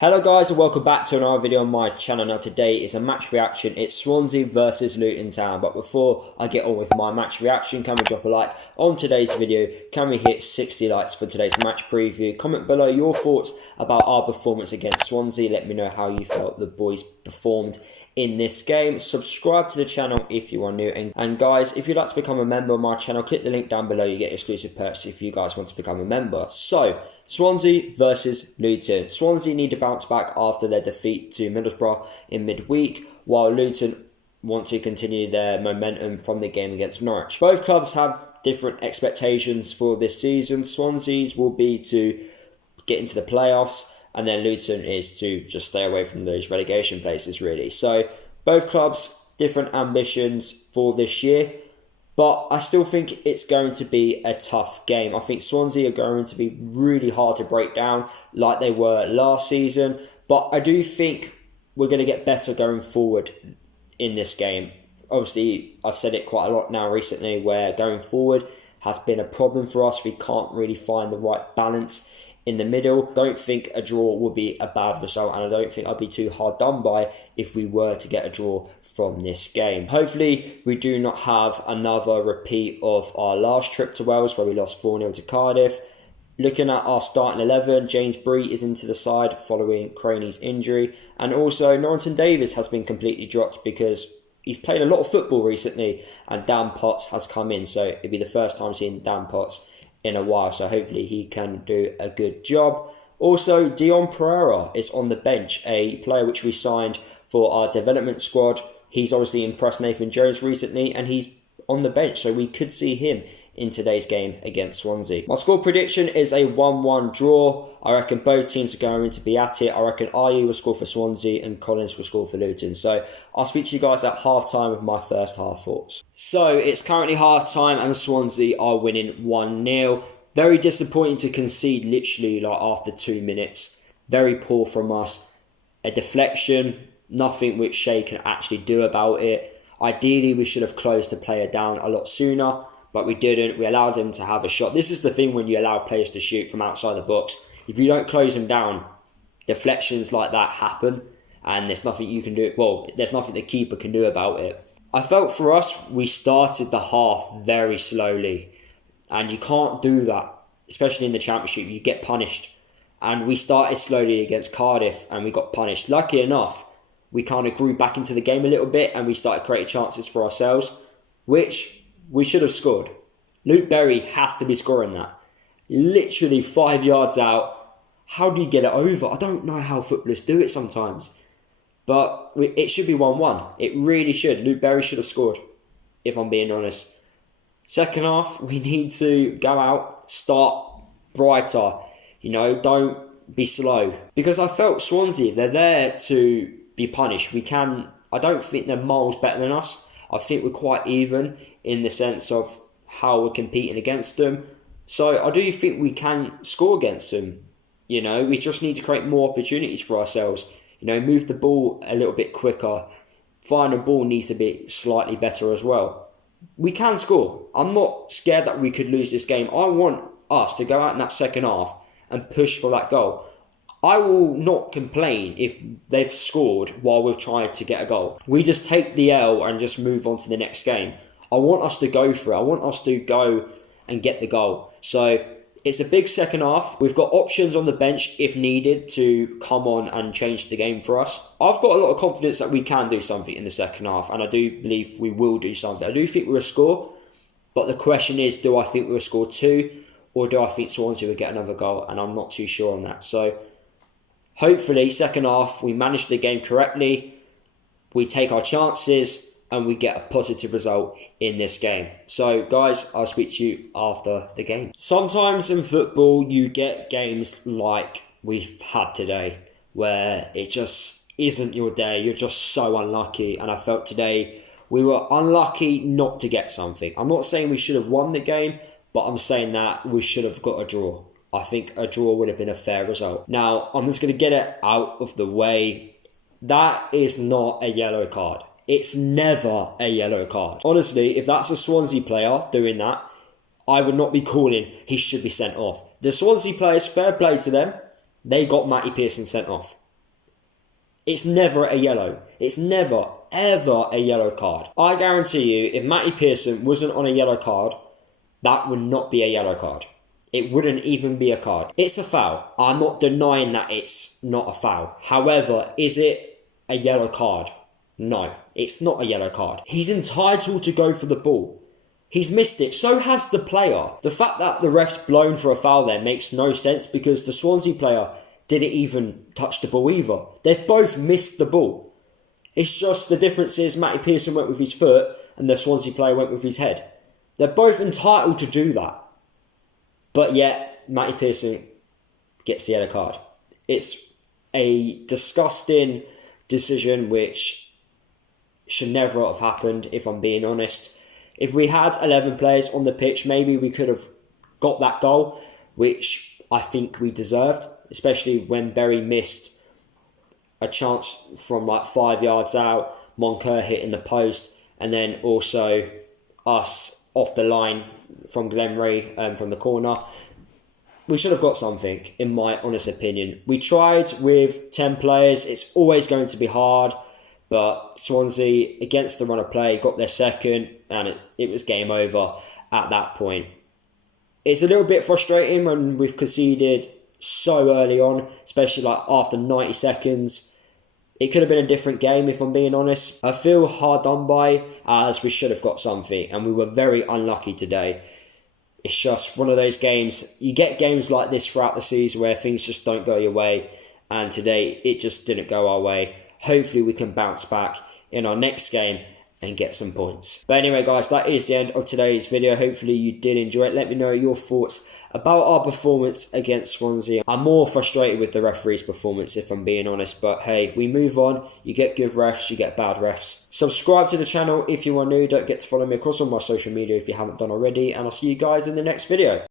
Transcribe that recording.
Hello guys and welcome back to another video on my channel. Now today is a match reaction. It's Swansea versus Luton Town. But before I get on with my match reaction, can we drop a like on today's video? Can we hit 60 likes for today's match preview? Comment below your thoughts about our performance against Swansea. Let me know how you felt the boys performed in this game. Subscribe to the channel if you are new. And guys, if you'd like to become a member of my channel, click the link down below. You get exclusive perks if you guys want to become a member. So, Swansea versus Luton. Swansea need to bounce back after their defeat to Middlesbrough in midweek, while Luton want to continue their momentum from the game against Norwich. Both clubs have different expectations for this season. Swansea's will be to get into the playoffs, and then Luton is to just stay away from those relegation places, really. So both clubs, different ambitions for this year. But I still think it's going to be a tough game. I think Swansea are going to be really hard to break down like they were last season. But I do think we're going to get better going forward in this game. Obviously, I've said it quite a lot now recently where going forward has been a problem for us. We can't really find the right balance in the middle. Don't think a draw will be a bad result, and I don't think I'd be too hard done by if we were to get a draw from this game. Hopefully we do not have another repeat of our last trip to Wales where we lost 4-0 to Cardiff. Looking at our starting 11, James Bree is into the side following Craney's injury, and also Norrington Davies has been completely dropped because he's played a lot of football recently, and Dan Potts has come in, so it'd be the first time seeing Dan Potts in a while, so hopefully he can do a good job. Also, Dion Pereira is on the bench, a player which we signed for our development squad. He's obviously impressed Nathan Jones recently, and he's on the bench, so we could see him in today's game against Swansea. My score prediction is a 1-1 draw. I reckon both teams are going to be at it. I reckon Ayew will score for Swansea and Collins will score for Luton. So I'll speak to you guys at half time with my first half thoughts. So it's currently half time and Swansea are winning 1-0. Very disappointing to concede literally like after 2 minutes. Very poor from us. A deflection, nothing which Shea can actually do about it. Ideally, we should have closed the player down a lot sooner, but we didn't. We allowed him to have a shot. This is the thing when you allow players to shoot from outside the box. If you don't close them down, deflections like that happen, and there's nothing you can do. Well, there's nothing the keeper can do about it. I felt for us, we started the half very slowly, and you can't do that, especially in the Championship. You get punished, and we started slowly against Cardiff, and we got punished. Lucky enough, we kind of grew back into the game a little bit, and we started creating chances for ourselves, which we should have scored. Luke Berry has to be scoring that. Literally 5 yards out. How do you get it over? I don't know how footballers do it sometimes. But it should be 1-1. It really should. Luke Berry should have scored, if I'm being honest. Second half, we need to go out, start brighter. You know, don't be slow. Because I felt Swansea, they're there to be punished. I don't think they're miles better than us. I think we're quite even in the sense of how we're competing against them. So I do think we can score against them. You know, we just need to create more opportunities for ourselves. You know, move the ball a little bit quicker. Final ball needs to be slightly better as well. We can score. I'm not scared that we could lose this game. I want us to go out in that second half and push for that goal. I will not complain if they've scored while we've tried to get a goal. We just take the L and just move on to the next game. I want us to go for it. I want us to go and get the goal. So it's a big second half. We've got options on the bench if needed to come on and change the game for us. I've got a lot of confidence that we can do something in the second half, and I do believe we will do something. I do think we'll score, but the question is, do I think we'll score 2, or do I think Swansea will get another goal? And I'm not too sure on that. So hopefully, second half, we manage the game correctly, we take our chances, and we get a positive result in this game. So, guys, I'll speak to you after the game. Sometimes in football, you get games like we've had today, where it just isn't your day. You're just so unlucky. And I felt today we were unlucky not to get something. I'm not saying we should have won the game, but I'm saying that we should have got a draw. I think a draw would have been a fair result. Now, I'm just going to get it out of the way. That is not a yellow card. It's never a yellow card. Honestly, if that's a Swansea player doing that, I would not be calling he should be sent off. The Swansea players, fair play to them, they got Matty Pearson sent off. It's never a yellow. It's never, ever a yellow card. I guarantee you, if Matty Pearson wasn't on a yellow card, that would not be a yellow card. It wouldn't even be a card. It's a foul. I'm not denying that it's not a foul. However, is it a yellow card? No, it's not a yellow card. He's entitled to go for the ball. He's missed it. So has the player. The fact that the ref's blown for a foul there makes no sense because the Swansea player didn't even touch the ball either. They've both missed the ball. It's just the difference is Matty Pearson went with his foot and the Swansea player went with his head. They're both entitled to do that. But yet, Matty Pearson gets the yellow card. It's a disgusting decision which should never have happened, if I'm being honest. If we had 11 players on the pitch, maybe we could have got that goal, which I think we deserved, especially when Berry missed a chance from like 5 yards out, Moncur hitting the post, and then also us off the line from Glenray from the corner. We should have got something, in my honest opinion. We tried with 10 players. It's always going to be hard, but Swansea, against the run of play, got their second, and it was game over at that point. It's a little bit frustrating when we've conceded so early on, especially like after 90 seconds. It could have been a different game, if I'm being honest. I feel hard done by, as we should have got something, and we were very unlucky today. It's just one of those games. You get games like this throughout the season where things just don't go your way, and today it just didn't go our way. Hopefully we can bounce back in our next game and get some points. But anyway, guys, that is the end of today's video. Hopefully you did enjoy it. Let me know your thoughts about our performance against Swansea. I'm more frustrated with the referee's performance, if I'm being honest. But hey, we move on. You get good refs, you get bad refs. Subscribe to the channel if you are new. Don't forget to follow me across all my social media if you haven't done already. And I'll see you guys in the next video.